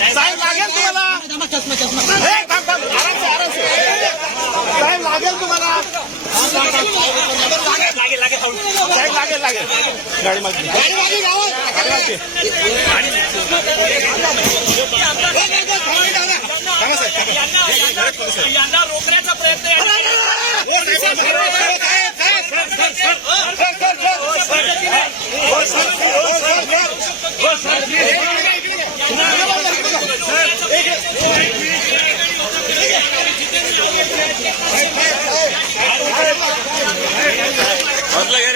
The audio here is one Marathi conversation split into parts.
साहेब लागेल लागेल तुम्हाला. साहेब लागेल ना साहेब हो, साहेब लागेल अहो, साहेब लागेल तुम्हाला हो, साहेब लागेल हो साहेब लागेल लागेल असं करू नका साहेब लागेल तुम्हाला ए, थांब, थांब. आरामसे, आरामसे. साहेब लागेल तुम्हाला लागेल लागेल लागेल साहेब लागेल लागेल गाडी मागली गाडी मागली गाडी मागली सांगा साहेब यांना रोखण्याचा प्रयत्न आहे.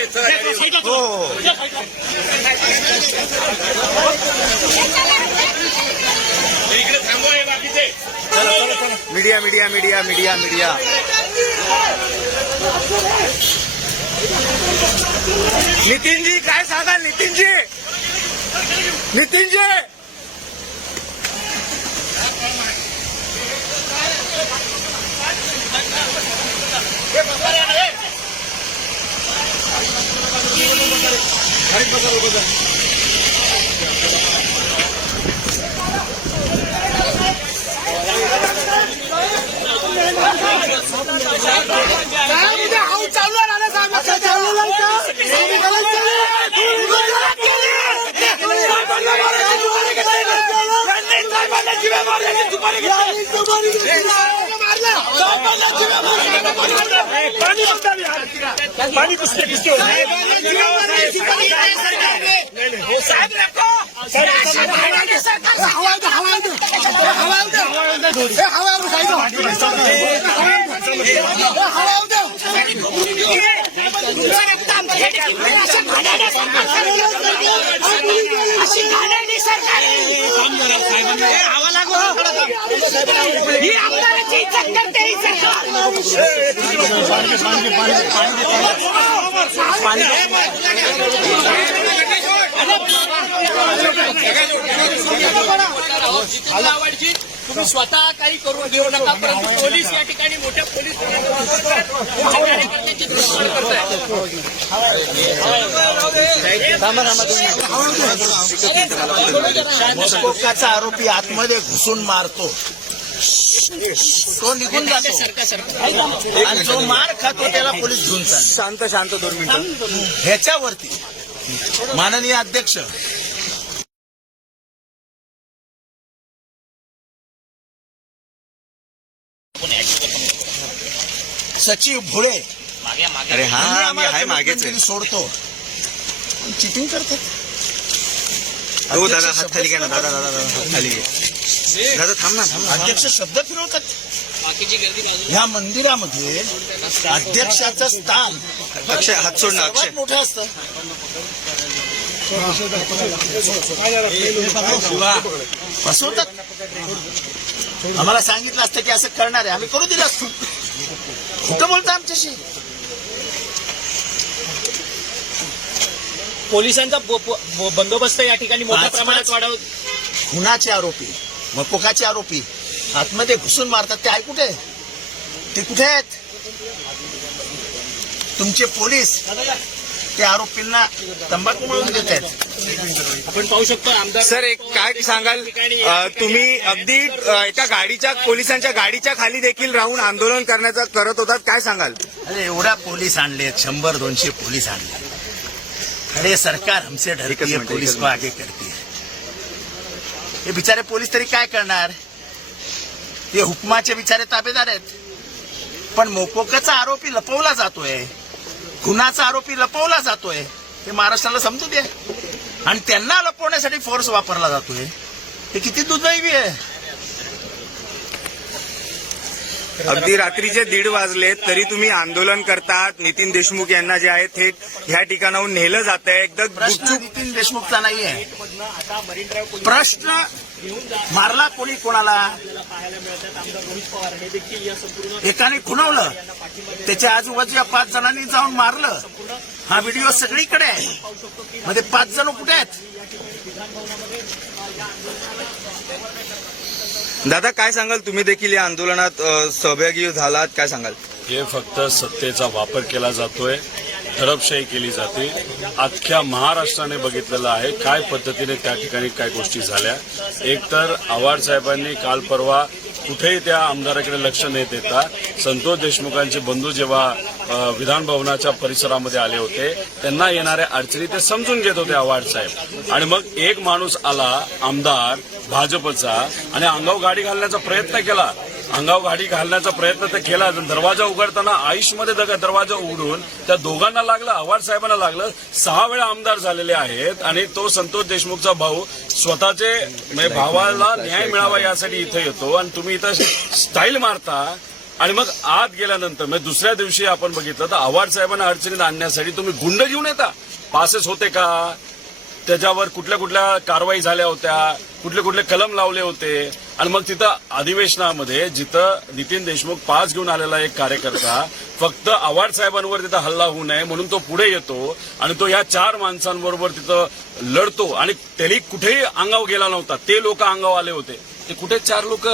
इकडे थांबवा हे बाकीचे. Media media media media media. Nitin ji काय सांगा Nitinji? Nitinji! Yeah, I need somebody to get it. पाणी कुस्ते कुस्ते साहेब नको ही आमदाराची इज्जत करते ही सरकार. आवडची तुम्ही स्वतः काही करून घेऊ नका परंतु पोलीस या ठिकाणी मोठ्या पोलीस कार्यकर्त्यांची आरोपी आतमध्ये घुसून मारतो. तो निघून जातो? सरकार सरकार आणि जो मार खातो त्याला पोलीस घेऊन शांत शांत दोन मिनिटं. ह्याच्यावरती माननीय अध्यक्ष सचिव भोळे. अरे हा मागेच आहे. commitment सोडतो. चिटिंग करतात. हो दादा हात खाली घ्या ना. दादा दादा दादा हात खाली घे दादा थांब ना थांब ना. अध्यक्ष शब्द फिरवतात. बाकीची गर्दी बाजूला ह्या मंदिरामध्ये अध्यक्षाचं स्थान अक्षय हात सोड ना अक्षय. सर्वात मोठं असतं. फसवतात आम्हाला सांगितलं असतं की असं करणार आहे. आम्ही करू दिलं असतो. खोटं बोलतं आमच्याशी. पोलिसांचा ब- ब- बंदोबस्त या ठिकाणी मोठ्या पाच- प्रमाणात पाच- वाढव खुनाचे आरोपी मकोकाचे आरोपी आतमध्ये घुसून मारतात. ते आहे कुठे? ते कुठे आहेत? तुमचे पोलीस त्या आरोपींना तंबाखू मिळवून देत आहेत. आपण पाहू शकतो आमदार सर एक काय सांगाल? तुम्ही अगदी एका गाडीच्या पोलिसांच्या गाडीच्या खाली देखील राहून आंदोलन करण्याचा करत होतात. काय सांगाल? अरे एवढ्या पोलीस आणलेत शंभर दोनशे पोलीस आणले. अरे सरकार हमसे डरती है पोलीस को आगे करती. है हे बिचारे पोलीस तरी काय करणार? ते हुकमाचे बिचारे ताबेदार आहेत. पण मोकोकाचा आरोपी लपवला जातोय. खुनाचा आरोपी लपवला जातोय. हे महाराष्ट्राला समजू दे. आणि त्यांना लपवण्यासाठी फोर्स वापरला जातोय. हे किती दुर्दैवी आहे. अगदी रात्रीचे दीड वाजले तरी तुम्ही आंदोलन करतात. नितीन देशमुख यांना जे आहे थेट ह्या ठिकाणाहून नेलं जात आहे. एकदम प्रश्न नितीन देशमुखचा नाहीये. प्रश्न मारला कोणी कोणाला? एकाने खुणवलं. त्याच्या आजूबाजूच्या पाच जणांनी जाऊन मारलं. हा व्हिडिओ सगळीकडे आहे. मध्ये पाच जण कुठे आहेत? दादा काय सांगाल? तुम्ही देखील या आंदोलनात सहभागी झालात. काय सांगाल? हे फक्त सत्तेचा वापर केला जातोय. दडपशाही केली जाते. अख्ख्या महाराष्ट्राने बघितलेलं आहे काय पद्धतीने त्या ठिकाणी काय गोष्टी झाल्या. एक तर आव्हाड साहेबांनी काल परवा कुठेही त्या आमदाराकडे लक्ष न देता संतोष देशमुखांचे बंधू जेव्हा विधान भवनाच्या परिसरामध्ये आले होते त्यांना येणाऱ्या अडचणी ते समजून घेत होते आव्हाड साहेब. आणि मग एक माणूस आला आमदार भाजपचा आणि अंगाव गाडी घालण्याचा प्रयत्न केला. अंगावर गाडी घालण्याचा प्रयत्न ते केला. दरवाजा उघडताना आयुषमध्ये दग- दरवाजा उघडून त्या दोघांना लागलं आव्हाड साहेबांना लागलं. सहा वेळा आमदार झालेले आहेत आणि तो संतोष देशमुखचा भाऊ स्वतःचे म्हणजे भावाला न्याय मिळावा यासाठी इथं येतो आणि तुम्ही इथं स्टाईल मारता. आणि मग आत गेल्यानंतर म्हणजे दुसऱ्या दिवशी आपण बघितलं तर आव्हाड साहेबांना अडचणीत आणण्यासाठी तुम्ही गुंड घेऊन येता. पासेस होते का? त्याच्यावर कुठल्या कुठल्या कारवाई झाल्या होत्या कुठले कुठले कलम लावले होते आणि मग तिथं अधिवेशनामध्ये जिथं नितीन देशमुख पास घेऊन आलेला एक कार्यकर्ता फक्त आव्हाड साहेबांवर तिथं हल्ला होऊ नये म्हणून तो पुढे येतो आणि तो या चार माणसांबरोबर तिथं लढतो आणि त्यांनी कुठेही अंगावर गेला नव्हता ते लोक अंगाव आले होते. ते कुठे चार लोक?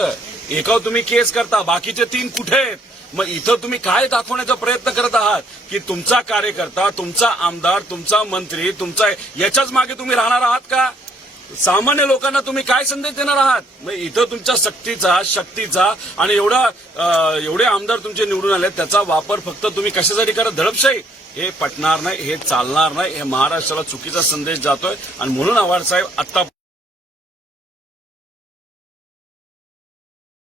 एकाव तुम्ही केस करता बाकीचे तीन कुठे आहेत? मग इथं तुम्ही काय दाखवण्याचा प्रयत्न करत आहात? की तुमचा कार्यकर्ता तुमचा आमदार तुमचा मंत्री तुमचा याच्याच मागे तुम्ही राहणार आहात का? सामान्य लोकांना तुम्ही काय संदेश देणार आहात? मग इथं तुमच्या शक्तीचा शक्तीचा आणि एवढा एवढे आमदार तुमचे निवडून आले त्याचा वापर फक्त तुम्ही कशासाठी करत? धडपशाही? हे पटणार नाही हे चालणार नाही हे महाराष्ट्राला चुकीचा संदेश जातोय. आणि म्हणून आव्हाड साहेब आता